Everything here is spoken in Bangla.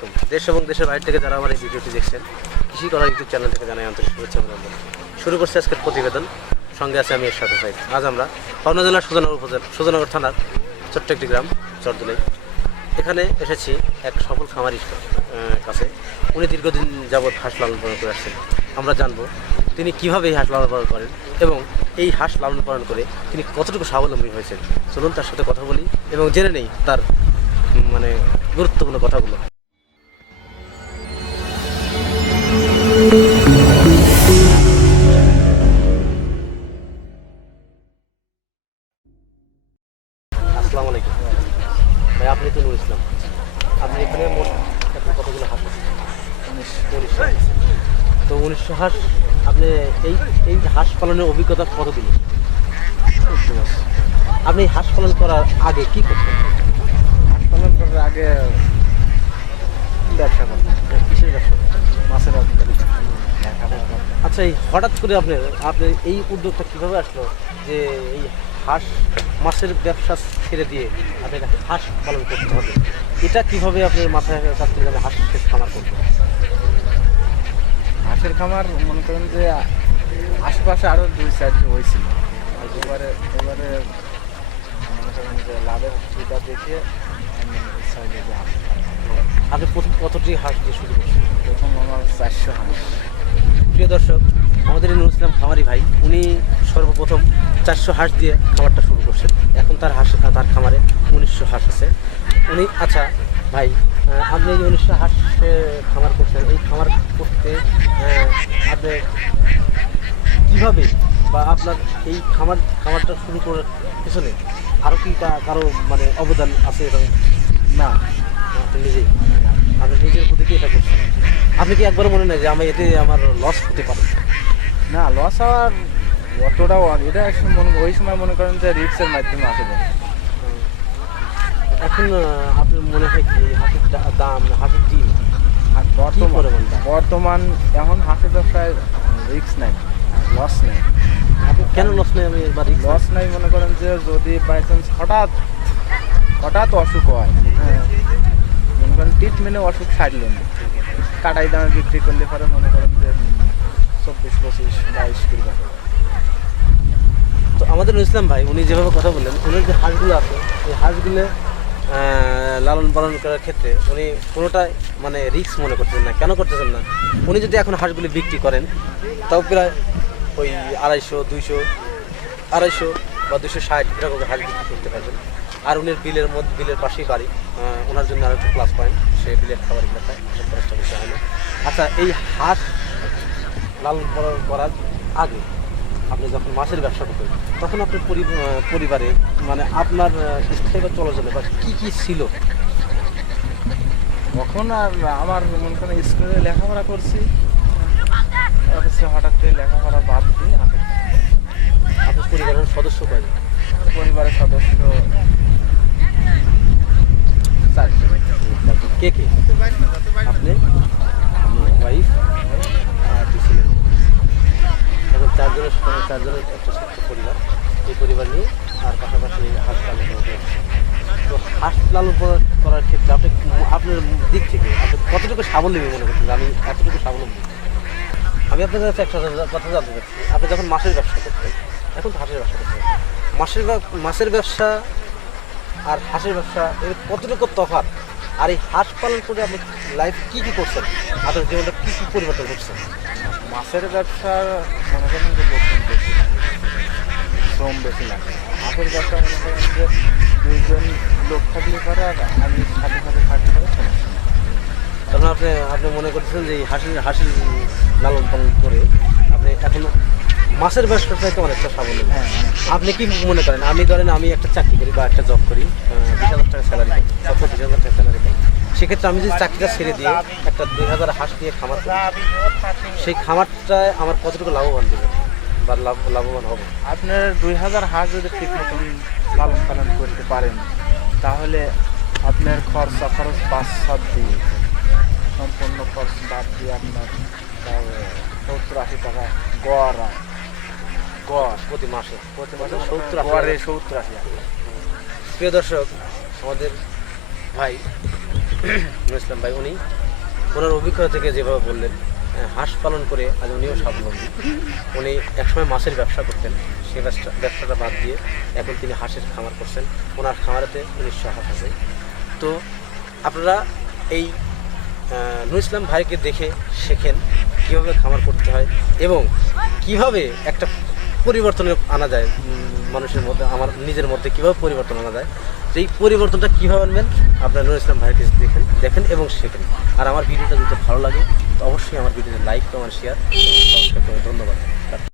আলাইকুম দেশ এবং দেশের বাইরে থেকে যারা আমার এই ভিডিওটি দেখছেন, কৃষি করা ইউটিউব চ্যানেল থেকে জানাই আন্তরিক শুভেচ্ছা অভিনন্দন। শুরু করছি আজকের প্রতিবেদন। সঙ্গে আছে আমি এরশাদ সাইদ আজ আমরা পাবনা জেলার সুজনগর উপজেলা সুজানগর থানার ছোট্ট একটি গ্রাম, চরদুলাই। এখানে এসেছি এক সফল খামারির কাছে। উনি দীর্ঘদিন যাবৎ হাঁস লালন পালন করে আসছেন। আমরা জানব তিনি কীভাবে এই হাঁস লালন পালন করেন এবং এই হাঁস লালন পালন করে তিনি কতটুকু স্বাবলম্বী হয়েছেন। চলুন তার সাথে কথা বলি এবং জেনে নেই তার মানে গুরুত্বপূর্ণ কথাগুলো। তো উনিশশো হাঁস আপনি এই এই হাঁস পালনের অভিজ্ঞতা কতদিন আপনি হাঁস পালন করার আগে কি করতেন? পালন করার আগে ব্যবসা করতাম। কিসের ব্যবসা? মাছের আচ্ছা এই হঠাৎ করে আপনি আপনি এই উদ্যোগটা কীভাবে আসলো যে এই হাঁস মাছের ব্যবসা ছেড়ে দিয়ে আপনাকে হাঁস পালন করতে হবে? এটা কীভাবে আপনার মাথায় কাছ থেকে আমি হাঁস খামার করব হাঁসের খামার মনে করেন যে আশেপাশে আরও দুই চারটি হয়েছিল। এবারে এবারে মনে করেন যে লাভের সুবিধা দেখে আপনি প্রথম কতটি হাঁস দিয়ে শুরু করছেন? প্রথম আমার চারশো হাঁস। প্রিয় দর্শক আমাদের নুরুল ইসলাম খামারি ভাই উনি সর্বপ্রথম চারশো হাঁস দিয়ে খামারটা শুরু করছেন। এখন তার হাঁস তার খামারে উনিশশো হাঁস আছে। উনি আচ্ছা ভাই আপনি যে উনিশশো হাঁস খামার করছেন, এই খামার করতে আপনি কীভাবে বা আপনার এই খামার, খামারটা শুরু করার পিছনে আরও কি কারও মানে অবদান আছে এবং না? আপনি নিজেই, আপনি নিজের প্রতি কি এটা করছেন? আপনি কি একবার মনে নেই যে আমি এতে আমার লস হতে পারে? না লস হওয়ার অতটাও এটা মনে ওই সময় মনে করেন যে রিক্সের মাধ্যমে আসে। এখন আপনার মনে হয় কি হাঁসের দাম হাঁসের ডিম। আর বর্তমান বর্তমান এখন হাঁসের ব্যবসায় রিক্স নাই লস নেই। কেন লস নেই? আমি এবার লস নাই মনে করেন যে যদি বাই চান্স হঠাৎ হঠাৎ অসুখ হয় হ্যাঁ। মনে করেন ট্রিটমেন্টে অসুখ সারল না। কাটাই দামে বিক্রি করলে পরে মনে করেন যে চব্বিশ পঁচিশ বাইশ কুড়ি টাকা তো আমাদের ইসলাম ভাই উনি যেভাবে কথা বললেন উনার যে হাঁসগুলো আছে এই হাঁসগুলো লালন পালন করার ক্ষেত্রে উনি কোনোটাই মানে রিস্ক মনে করতেছেন না। কেন করতেছেন না? উনি যদি এখন হাঁসগুলি বিক্রি করেন, তাও প্রায় ওই আড়াইশো, দুইশো, আড়াইশো বা দুশো ষাট এরকম হাঁস বিক্রি করতে পারবেন। আর উনির বিলের মধ্যে, বিলের পাশেই বাড়ি। ওনার জন্য আর একটু প্লাস পয়েন্ট সে বিলের খাবার খায় হাঁসের হয় না। আচ্ছা এই হাঁস লালন পালন করার আগে আপনি যখন মাছের ব্যবসা করতেন তখন আপনার পরিবারে মানে আপনার স্থায়ী বা চলাচলে বা কী কী ছিল? তখন আর আমার মনে করেন স্কুলে লেখাপড়া করছি। হঠাৎ করে লেখাপড়া বাদ দিয়ে আপনার পরিবারের সদস্য পাই পরিবারের সদস্য কে কে? আপনি? ওয়াইফ চারজনের চারজনের একটা ছোট্ট পরিবার। এই পরিবার নিয়ে আর পাশাপাশি হাঁস পালন তো হাঁস লালন করার ক্ষেত্রে আপনি আপনার দিক থেকে আপনি কতটুকু স্বাবলম্বী মনে করছেন? আমি এতটুকু স্বাবলম্বী। আমি আপনার কাছে একটা কথা জানতে চাচ্ছি। আপনি যখন মাছের ব্যবসা করতেন, এখন তো হাঁসের ব্যবসা করতেন মাছের মাছের ব্যবসা আর হাঁসের ব্যবসা, এর কতটুকু তফাৎ? আর এই হাঁস পালন করে আপনি লাইফ কী কী করছেন? আপনার জীবনটা কি পরিবর্তন করছেন মাছের ব্যবসার মনে করেন যে লোকজন বেশি শ্রম বেশি লাগে। মাছের ব্যবসা মনে করেন যে দুইজন লোক থাকলে পরে আর আমি সাথে সাথে থাকতে পারে সমস্যা কারণ আপনি আপনি মনে করতেছেন যে হাঁসের হাঁসের লালন পালন করে আপনি এখন মাছের ব্যবসা চাইতে অনেকটা স্বাবলম্বী। হ্যাঁ মানে আপনি কি মনে করেন? আমি ধরেন আমি একটা চাকরি করি বা একটা জব করি বিশ হাজার টাকা স্যালারি পাই সত্তর বিশ হাজার টাকা স্যালারি পাই সেক্ষেত্রে আমি যদি চাকরিটা ছেড়ে দিয়ে একটা দুই হাজার হাঁস দিয়ে খামার সেই খামারটায় আমার কতটুকু লাভবান দেবে? বা লাভ লাভবান হবে? আপনার দুই হাজার হাঁস যদি ঠিক মতন লালন পালন করতে পারেন তাহলে আপনার খরচা খরচ পাঁচ সাত দিয়ে সম্পূর্ণ খরচ বাদ দিয়ে আপনার সত্তর আশি টাকা গড় গড় প্রতি মাসে? প্রতি মাসে সত্তর গড়ে সত্তর আশি টাকা। প্রিয় দর্শক আমাদের ভাই ইসলাম ভাই উনি, ওনার অভিজ্ঞতা থেকে যেভাবে বললেন হাঁস পালন করে আজ উনিও স্বাবলম্বী। উনি একসময় মাছের ব্যবসা করতেন সেই ব্যবসা, ব্যবসাটা বাদ দিয়ে এখন তিনি হাঁসের খামার করছেন। ওনার খামারেতে উনিশশো হাঁস আছে তো আপনারা এই নুর ইসলাম ভাইকে দেখে শেখেন কীভাবে খামার করতে হয় এবং কীভাবে একটা পরিবর্তন আনা যায় মানুষের মধ্যে, আমার নিজের মধ্যে কীভাবে পরিবর্তন আনা যায়। এই পরিবর্তনটা কীভাবে আনবেন? আপনার নুর ইসলাম ভাইকে দেখেন দেখেন এবং শেখেন। আর আমার ভিডিওটা যদি ভালো লাগে, তো অবশ্যই আমার ভিডিওতে লাইক কমেন্ট শেয়ার করবেন ধন্যবাদ।